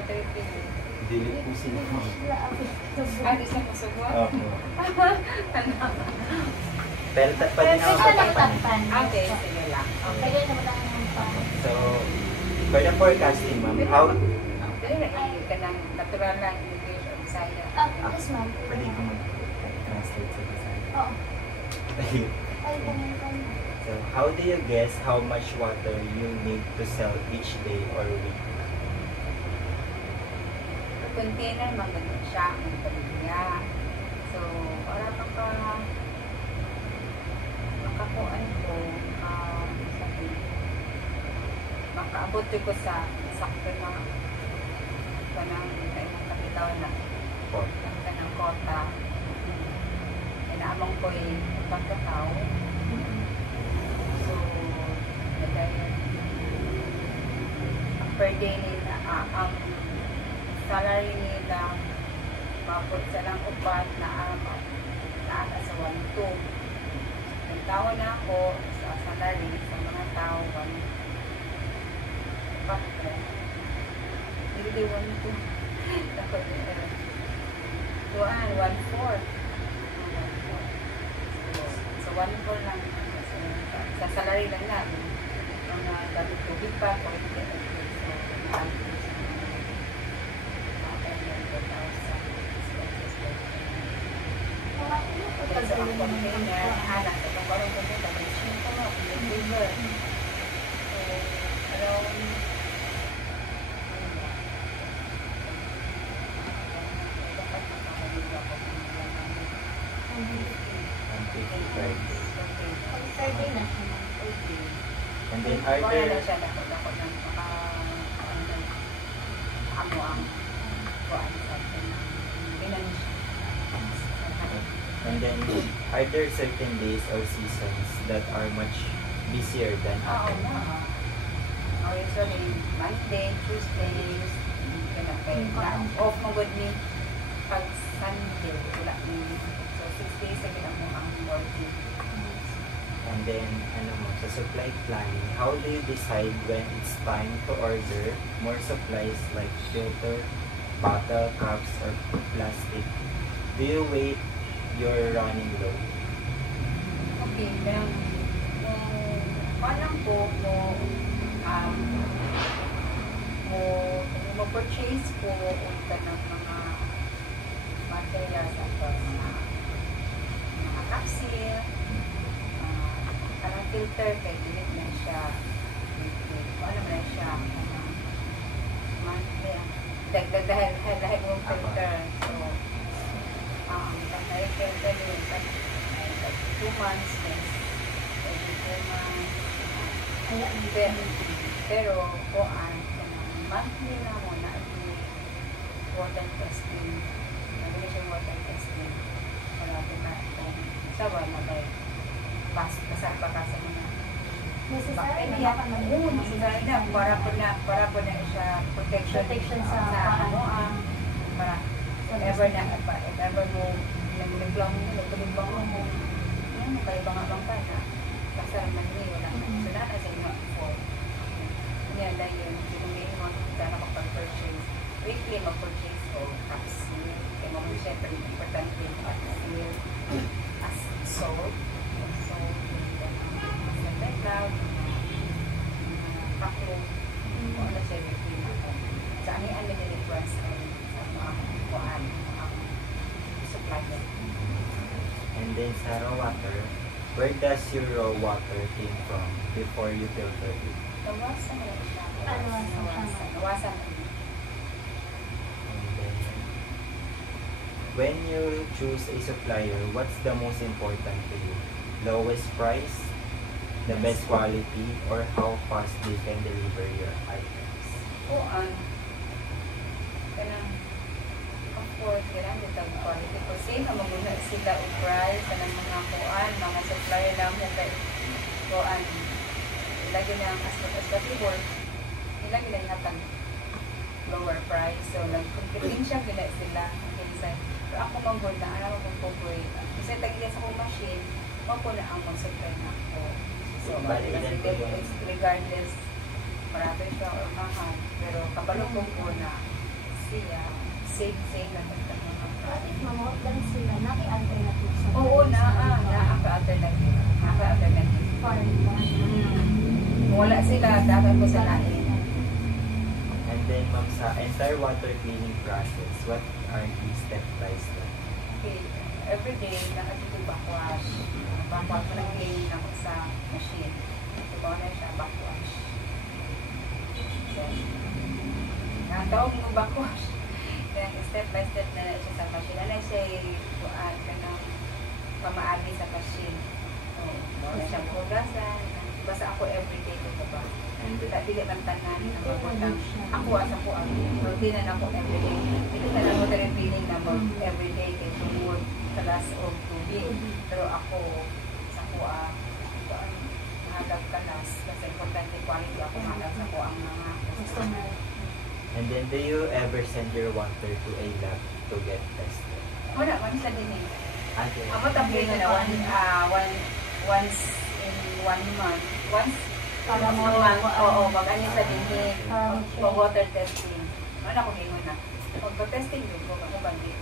patripi. Dili po sila. Di siya masugod? Opo. Pero pwede na ako takpan. Okay, sige lang. Pwede na matangin. So, for the forecasting, ma'am, how... Dili na ka ng natural na English o Bisaya. Yes, ma'am. Pwede ko mag-translate sa Bisaya. Oo. Ay, ganun ka. So, how do you guess how much water you need to sell each day or week? Container, magandang siya, ang pamilya. So, para makakuan ko, makaabot ko sa sakto na kanang kapitaw na kanang kota. Inaamang ko yung pagkataw. So, dahil per day nila, ang salary nila, mapot sa lang upat na sa 1-2. Ang tao na ako sa salary sa mga tao, 1-4. Hindi 1-2. Tapos, 1-4. So, 1-4 lang. Sa salary lang na. Mga dapat tubig pa, o hindi. So, sa mga container, anak, sa mga parang container, may sino ko, may river. So, around, and then are there... And then, are there certain days or seasons that are much busier than others? Usually, Monday, Tuesdays, off mo good ni pag Sunday, wala ni. So, 6 days na mo ang working. And then, sa supply planning, how do you decide when it's time to order more supplies like filter, bottle, cups, or plastic? Do you wait you're running low? Okay, pero parang po mo-purchase po ka ng mga materials at mga capsule, parang filter, kaya dilit na siya, ano na siya, dahil mong filter. So, filter yun, 2 months, every 2 months, pero monthly na mo na water testing, nag-initial water testing, para na itong sawa na ba basa sa mga bacteria, para po na siya protection sa para whenever mo nagbigbang mo yan, kalibang-abang pa na kasaraman niyo wala so na sa inyo po yan dahil sinumiin mo na makapag-purchase weekly mag-purchase o capsule kaya mo siyempre importante yung capsule as salt sa background kaklo o ano siya weekly sa anihan may request sa mga kuhaan supply. And then sa raw water, where does your raw water came from before you filter it? Nawasan na siya. Nawasan. And then, when you choose a supplier, what's the most important to you? Lowest price, the best quality, or how fast they can deliver your items? Kailangan ito ang quality. Kasi mamaguna sila o price sa mga kuan, mga supplier lang mo kay kuan. Ilagay na ang as possible. Ilagay na hatang lower price. So, nag-competition gina sila. Pero ako mamaguna, alam mo kung pupoy. Kasi tagiya sa kong machine, ako na ang mag-supply na ako. So, regardless, marami siya or mahal. Pero kabalong ko na siya. Same na mga At if mamot lang sila, naki-alternative sa Oo, naka-alternative. Naka-alternative. foreign one. Wala sila, dapat ko sa lain. And then, ma'am, sa entire water cleaning process, what are the step by step? Okay, every day, nakatito backwash. Backwash ko ng cleaning na sa machine. Diba na siya, backwash. Then, nakatawag mo backwash. Then, step by step na siya sa machine. Ano siya buwan ka ng pamaagi sa machine. So, na siya pugasan. Basta ako everyday ko ba? And Kita dili man tanan na magutang. Ako asa ko ang routine na ako everyday. Dili ka na mo rin feeling na mo everyday kay tungod sa gas of tubig. Pero ako sa ko mahagag kalas kasi importante quality ako mahagag sa ko ang mga customer. And then, do you ever send your water to a lab to get tested? Wala man sa din eh. Okay. Ako tapos na once in 1 month. Once Para mo oo, mag-ani sa dinhi, mag-water testing. Ano ako ngayon na? Mag-testing din ko, ako bandi.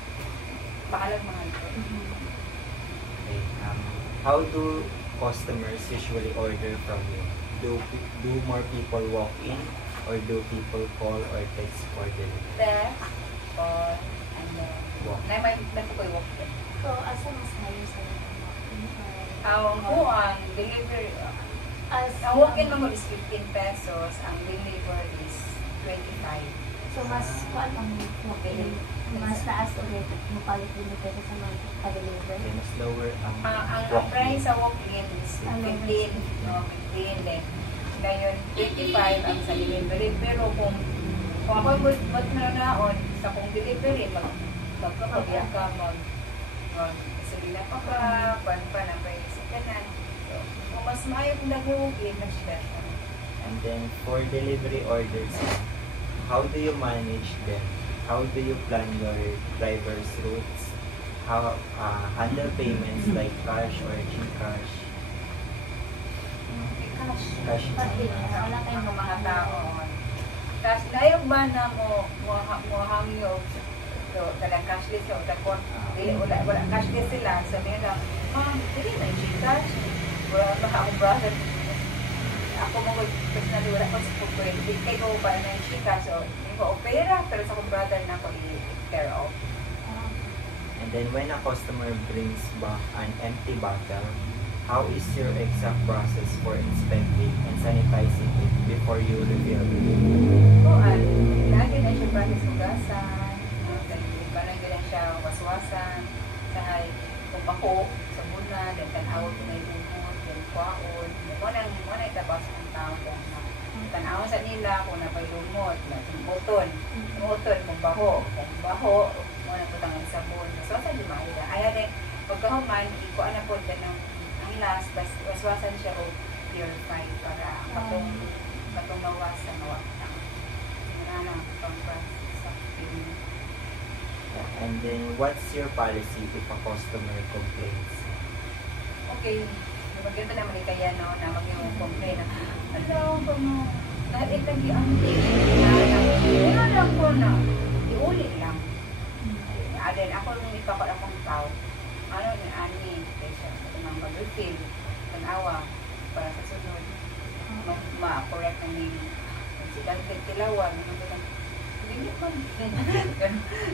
Bakalag mga ito. Okay. How do customers usually order from you? Do more people walk in, or do people call or text for delivery? Text, call, and then, Walk. may ko yung walk in. So, asa mas higher sa Ang buwan, delivery, ang walk-in mo is 15 pesos, ang deliver is 25. So, mas kuan ang walk-in. Mas taas ulit. Mapalit din ito sa mga pa-deliver. Okay, mas lower ang Ang walk-in. price sa walk-in is 15, no, 15 then. Ngayon, 25 ang sa delivery. Pero kung ako ba't naon sa kung delivery, magkakabiyag ka, sabihin pa ka, pa na pwede sa kanan. So, kung mas maayo kung nag-walk-in, mas better. And then for delivery orders, how do you manage them? How do you plan your driver's routes? How handle payments like cash or GCash? Cash. Wala kayong mga tao. Cash, layog ba na mo hangyo so, talang cashless o takon, wala cashless sila, sabihin lang, hindi na GCash. Wala ba akong brother? Ako mo personally wala ko sa pupwede. Kaya ko pa na yung GCash, so hindi ko opera, pero sa akong brother na ako i-care off. And then when a customer brings back an empty bottle, how is your exact process for inspecting and sanitizing it before you refill it? Lagi na siya process hugasan, parang ganyan siya waswasan, sahay kung bako, sabunan, then tanawag na yung bumot, then kwaon, muna itabas ang tao kung tanawag sa nila kung napailumot, tumuton, kung baho, muna putang ang sabon, waswasan di maida. Ayaw din, pagkahuman, ikuan na po din ang last, waswasan siya o purify para katong nawasan na And then what's your policy if a customer complains? Okay, magkita naman kaya no, na mag-complain na, hello, kung dahil kagi ang wala lang po na, iuli lang. Then ako nung ipakot akong tao, ano ni Ani, kaya mga mag-refill, tanawa, para sa sunod, ma-correct na ni silang tilawan, hindi ko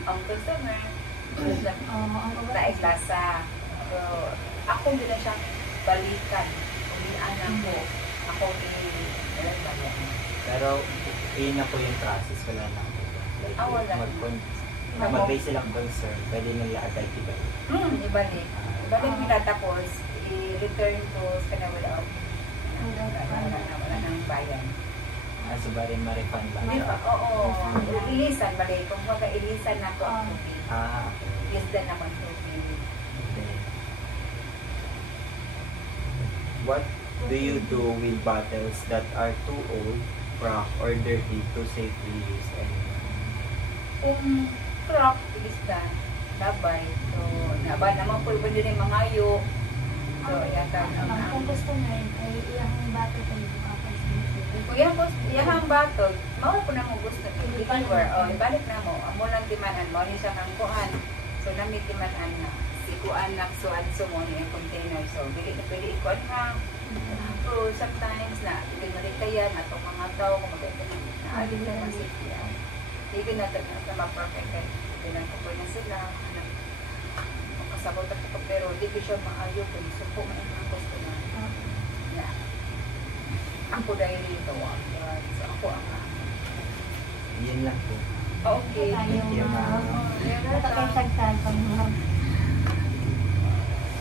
ang customer, naiklasa. So, ako din na siya balikan, ulian ako, i-balikan. Pero, yun na po yung process, wala na po. Like, Wala. mag-base silang concern, pwede nila agad ibalik. Ibalik. Ibalik nila tapos, i-return to sa na wala nang bayan. So, ba rin ma-refund lang? Oo. Ilisan, balik. Kung baga ilisan na to ang tubig. Okay. Yes, din naman tubig. Then, what do you do with bottles that are too old, cracked, or dirty to safely use anymore? Kung crop, ilisdan, labay. So, naba naman po iba din yung mga ayo. So, yata Kung gusto na rin, ay iyang bata tayo bukapan sa mga Kung yung batog, mawala po na mo gusto. Ikiwar, o ibalik na mo. Amo lang timanan mo, ni siya kang kuan. So, nami timanan na. Si kuan na, so mo ni yung container. So, dili na pwede ikuan ha. So, sometimes na, hindi mo rin kaya, na itong mga tao, kung magkakalit na, alin na lang siya. Hindi natin na ma-perfect. Hindi na ko na sila. Makasabot ako, pero hindi ko siya maayo kung suko man ang gusto na. Na, ako dahil dito. So, ako ang Yun lang po. okay. Tayo, Thank you, ma'am. Nakakasagtan pa, ma'am.